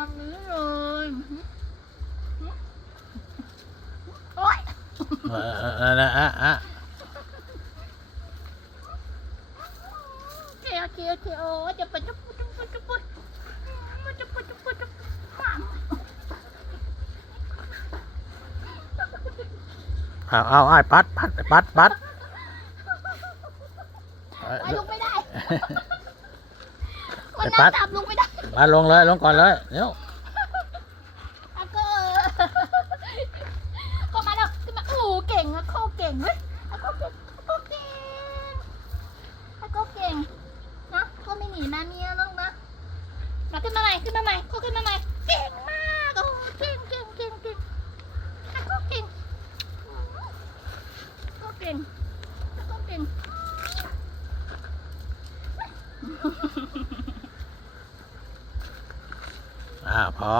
มามีเลยโอ๊ยโอเคโอ้จะไปจะปุ๊บเอาไอ้ปัดไปลงไม่ได้วันน้ำจับลงไม่ได้มาลงเลยลงก่อนเลยเดี๋ยวอาก็เข้ามาแล้วขึ้นมาโอ้เก่งอะเข้าเก่งเว้ยอาก็เก่งนะก็ไม่หนีนะเนี่ยลูกนะมาขึ้นมาใหม่เข้าขึ้นมาใหม่เก่งมากโอ้เก่งอาก็เก่งพอ